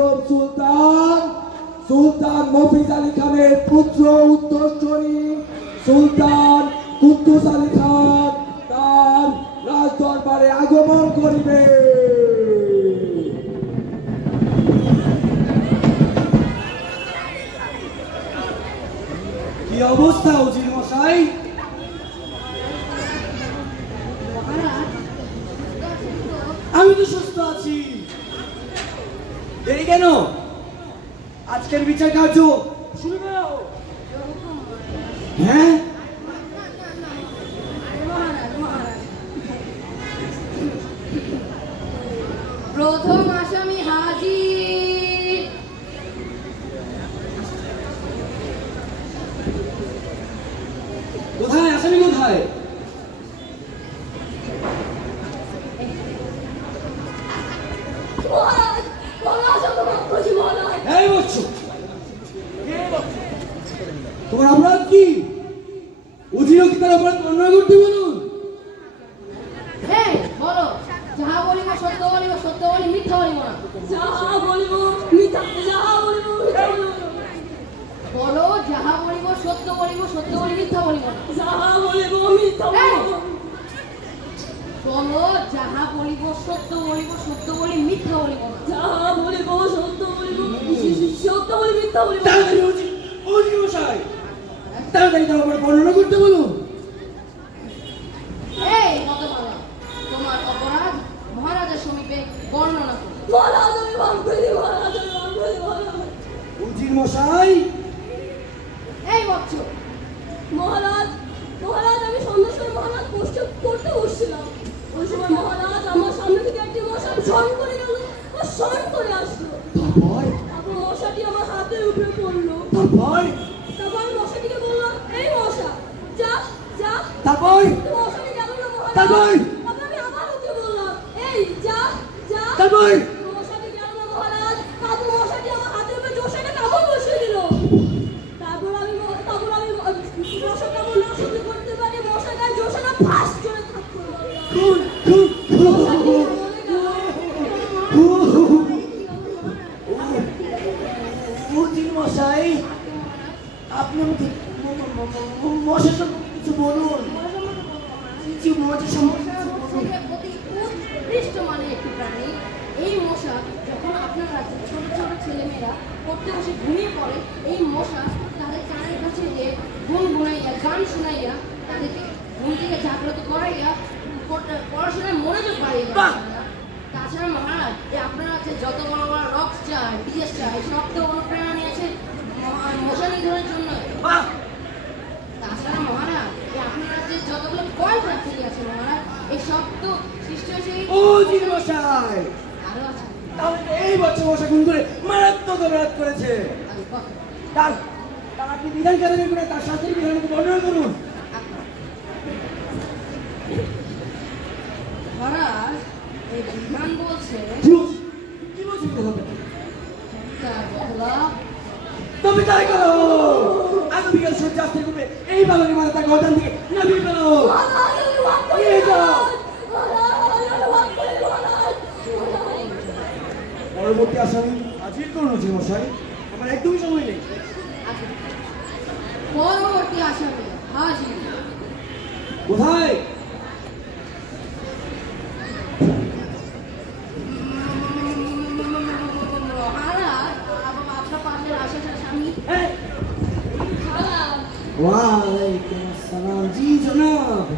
প্রথম সুলতান সুলতান মফিজ আলী খানের পুত্র উত্তরসূরি সুলতান কুদ্দুস আলী খান তার রাজ দরবারে আগমন করিবে। কি অবস্থা উজির মশাই? আমি তো সুস্থ আছি। দেরি কেন? আজকের বিচার কার্য শুরু করো। হ্যাঁ, প্রথম আসামি হাজির। কোথায় আসামি কোথায়? এই বলছো তোমার অপরাধ কি? উজির কি তার অপরাধ বর্ণনা করতে বলুন। হ্যাঁ বলো, যাহা বলিব সত্য বলিব, সত্য বলি মিথ্যা বলিব না। যাহা বলিব মিথ্যা, যাহা বলিব মিথ্যা বলিব না। বলো, যাহা বলিব সত্য বলিব, সত্য বলি মিথ্যা বলিব না। যাহা বলিব মিথ্যা বলিব। বলো, যাহা বলিব সত্য বলিব, সত্য বলি মিথ্যা বলিব না। যাহা বলিব সত্য বলিব, সত্য বলি মিথ্যা বলিব। তাড়াতাড়ি উজির মশাই তাড়াতাড়ি তার অপরাধ বর্ণনা করতে বলুন। এই নতমালা, তোমার অপরাধ মহারাজার সমীপে বর্ণনা করো। মহারাজ আমি ভাগ করি, মহারাজ আমি ভাগ করি, মহারাজ। উজির মশাই এই বচ্চ, মহারাজ মহারাজ আমি সন্ধ্যার সময় মহারাজ পোস্ট করতে বসছিলাম। ওই সময় মহারাজ আমার সামনে থেকে একটি মশা শন করে গেল আর শন করে আসলো। তারপর মশাটি আমার হাতের উপরে পড়লো। তারপর মশাটিকে বললাম, এই মশা যা যা। তারপর মশাটি গেল না মহারাজ। তারপর আমি আবার ওকে বললাম, এই যা যা। তারপর মশাটি গেল না মহারাজ। তারপর মশাটি আমার হাতের উপরে জোরে একটা কামড় বসিয়ে দিল। তারপর আমি মশা কামড় না সহ্য করতে পারি, মশা গায়ে জোরে একটা ফাঁস চলে থাকলো। উজির মশাই আপনি আমাকে মশার সম্পর্কে কিছু বলুন। মশার সম্পর্কে অতি উৎকৃষ্ট মানের একটি প্রাণী। এই মশা যখন আপনার রাজ্যে ছোট ছোট ছেলেমেয়েরা পড়তে বসে ঘুমিয়ে পড়ে, এই মশা তাদের কানের কাছে যে গুনগুনাইয়া গান শুনাইয়া তাদেরকে ঘুম থেকে জাগ্রত করাইয়া পড়াশোনায় মনোযোগ বাড়িয়ে দেয়। তাছাড়া মহারাজ, আপনার রাজ্যে যত বড় বড় রক স্টার, ডিজে স্টার, সব তো অনুপ্রেরণা নিয়েছে মশা নিধনের জন্য। তাছাড়া মহারাজ, আপনার রাজ্যে যতগুলো কয়েল ফ্যাক্টরি আছে মহারাজ, এই সব তো সৃষ্টি হয়েছে উজির মশাই। আরো আছে। তাহলে এই বছর মশা খুন করে মারাত্মক অপরাধ করেছে। তার আপনি বিধান কারণে করে তার শাস্তির বিধান বর্ণনা করুন। মহারাজ, এই বিধান বলছে কি বলছেন কথা? বদলা তবে তাই করো। আজ বিকেল সূর্যাস্তের পূর্বে এই বাগানে মারা তার গর্দান থেকে নামিয়ে ফেলো। পরবর্তী আসামি হাজির করুন উজির মশাই, আমার একদমই সময় নেই। পরবর্তী আসামি হাজির। কোথায়? মহারাজ, আপনার পাশের আসামি। ওয়ালাইকুম আসসালাম। জি জনাব।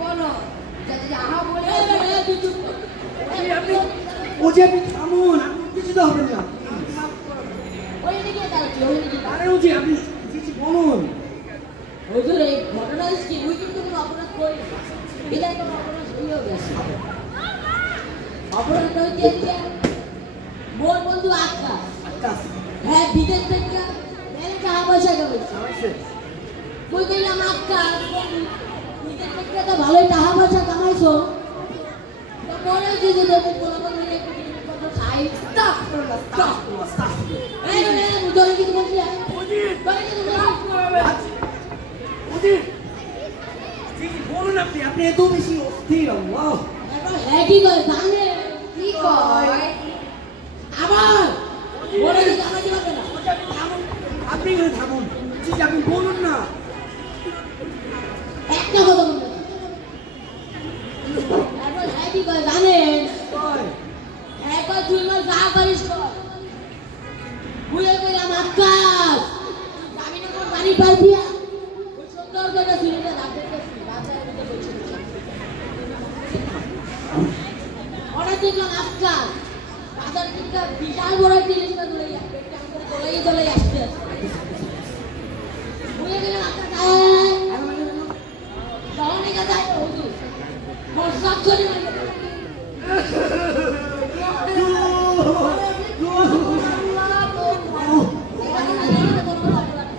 বলো, যাহা বলে আপনি থামুন, আপনি কিছু তো হবেন না। আরে ওজি আপনি কিছু বলুন। এই ঘটনা কি ওই কিন্তু কোনো অপরাধ করিনি, বিদায় কোনো অপরাধ হয়েও গেছে। অপরাধটা হচ্ছে এদিকে মোর বন্ধু আকাশ, হ্যাঁ বিদেশ থেকে মেলে টাকা পয়সা কামাইছে। কই কইলাম আকাশ বিদেশ থেকে তো ভালোই টাকা পয়সা কামাইছো, তো পরে যে তোদের পোলাপান মিলে একটু কথা খাই স্টাফ এই রে মুজরে কি বলছি বলুন আপনি এত বেশি অস্থির। আল্লাহ হ্যাঁ কি করে জানে কি কয়? আবার বলে দিতে আমাকে হবে না আপনি এখানে থামুন। জি, আপনি বলুন না। একটা কথা বলবে তারপর হ্যাঁ কি করে জানেন কয়, হ্যাঁ কয় তুই আমার যা করিস কর ভুলে গেলাম আকাশ আমি না কোন বাড়ি পাই দিয়া ওই সুন্দর করে সিঁড়িতে রাখতে রাস্তার মধ্যে বসে হঠাৎ দেখলাম আকাশ বাজার থেকে বিশাল বড় একটা ইলিশ মাছ ধরে চলে আসছে ভুলে গেলাম আকাশ অনেক যায় হুজুর বর্ষা চলে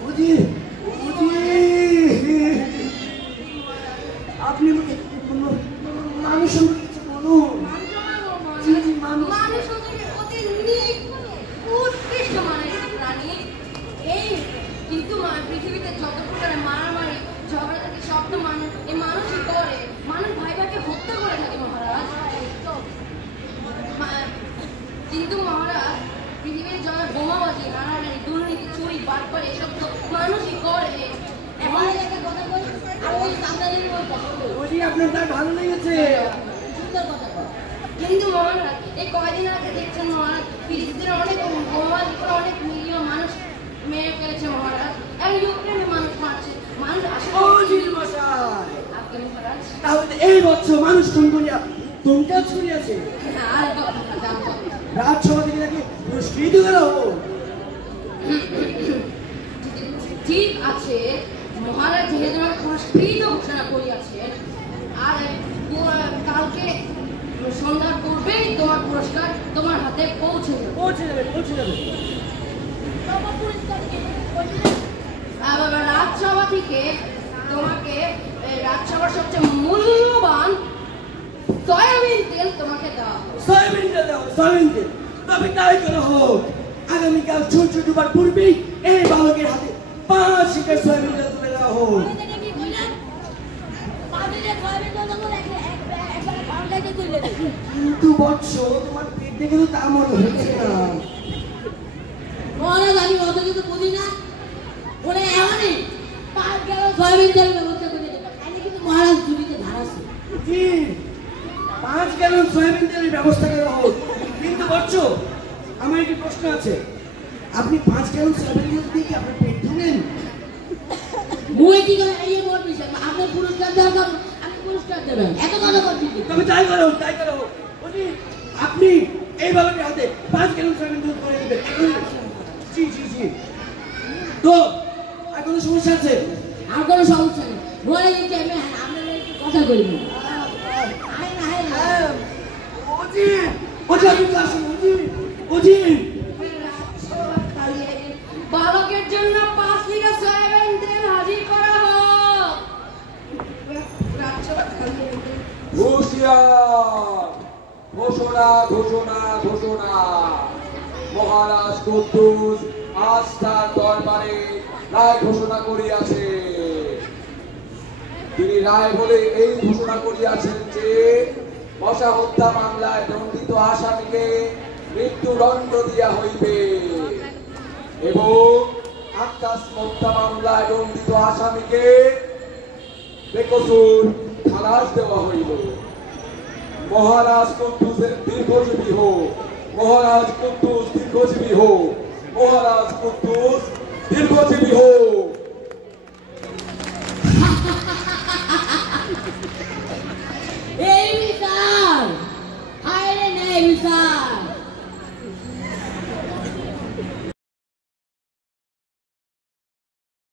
বুঝি, বুঝি। আপনি আমাকে মানুষ সম্পর্কে কিছু বলুন। জি, জি, মানুষ। মানুষ হচ্ছে অতি উৎকৃষ্ট মানের একটি প্রাণী। এই কিন্তু পৃথিবীতে যত প্রকারের মারামারি ঝগড়াঝাটি সব তো মানুষ এই মানুষই করে। মানুষ ভাই ভাইকে হত্যা করে থাকে মহারাজ। কিন্তু মহারাজ পৃথিবীর যত বোমাবাজি হানাহানি দুর্নীতি চুরি বাটপাড়ি এসব তো মানুষই করে। এখন একটা কথা বল আর ওই সামনের ওই কথা বল বুঝি, আপনার তার ভালো লেগেছে। সুন্দর কথা বল কিন্তু মহারাজ এই কয়দিন আগে দেখছেন মহারাজ ফিলিস্তিনের অনেক বোমাবাজি করে অনেক মিলিয়ন মানুষ মেরে ফেলেছে মহারাজ। এখন ইউক্রেনে মানুষ মারছে। মানুষ আসলে ও জিল মশাই, আপনি মহারাজ তাহলে এই বছর মানুষ খুন করিয়া তোমটা ছড়িয়েছে। আর কথা জানতো রাজসভা থেকে নাকি পুরস্কৃত গেল। ঠিক আছে মহারাজ যেহেতু পুরস্কৃত ঘোষণা করিয়াছেন আর কালকে সন্ধ্যা করবেই তোমার পুরস্কার তোমার হাতে পৌঁছে যাবে। পৌঁছে যাবে, পৌঁছে যাবে। তোমার পুরস্কার কে আবার রাজসভা থেকে তোমাকে রাজসভার সবচেয়ে মূল্যবান সয়াবিন তেল তোমাকে দেওয়া হবে। সয়াবিন তেল দাও, সয়াবিন তেল। তবে তাই করা হোক, আগামীকাল সূর্য ডুবার পূর্বেই এই বালকের হাতে 5 শিকার সয়াবিন তেল তুলে দেওয়া হোক। এটা কি কইলা পানিতে খাবে তো তখন একটা পাউডারকে তুলে দে কিন্তু বৎস, তোমার পেট দেখে তো তা মনে হচ্ছে না। মহারাজ আমি অত কিছু বুঝি না বলে এমনই 5 গেল সয়াবিন তেল ব্যবস্থা করে দিলাম তাহলে কিন্তু মহারাজ জুড়িতে ধারাছে জি, 5 গ্যালন সয়াবিন তেলের ব্যবস্থা করা হোক। কিন্তু বৎস, আমার একটি প্রশ্ন আছে। আপনি 5 গ্যালন সয়াবিন তেল দিয়ে কি আপনার পেট ধরেন? মুই কি করে এই বড় বিষয় আপনি পুরস্কার দরকার আমি পুরস্কার দেবেন এত কথা বলছি তবে তাই করো, তাই করো। বলি, আপনি এই বালকের হাতে 5 গ্যালন সয়াবিন তেল করে দেবেন এখনই। জি, জি, জি। তো আর কোনো সমস্যা আছে? আর কোনো সমস্যা নেই বলে দিচ্ছি আমি আপনাদের একটু কথা বলি আয় না আয় না ওজি, ওজি, আপনি তো আসুন। ওজি, ওজি। বালকের জন্য 5 লিটার সয়াবিন তেল হাজির করা হোক। রাজসভা খালি রেখে হুঁশিয়ার! ঘোষণা ঘোষণা ঘোষণা! মহারাজ কুদ্দুস আজ তার দরবারে রায় ঘোষণা করিয়াছে। তিনি রায় বলে এই ঘোষণা করিয়াছেন যে মশা হত্যা মামলায় দণ্ডিত আসামিকে মৃত্যুদণ্ড দিয়া হইবে এবং আকাশ হত্যা মামলায় দণ্ডিত আসামিকে বেকসুর খালাস দেওয়া হইল। মহারাজ কুদ্দুসের দীর্ঘজীবী হোক, মহারাজ কুদ্দুস দীর্ঘজীবী হোক, মহারাজ কুদ্দুস দীর্ঘজীবী হোক। এই বিচার হায় রে নেই বিচার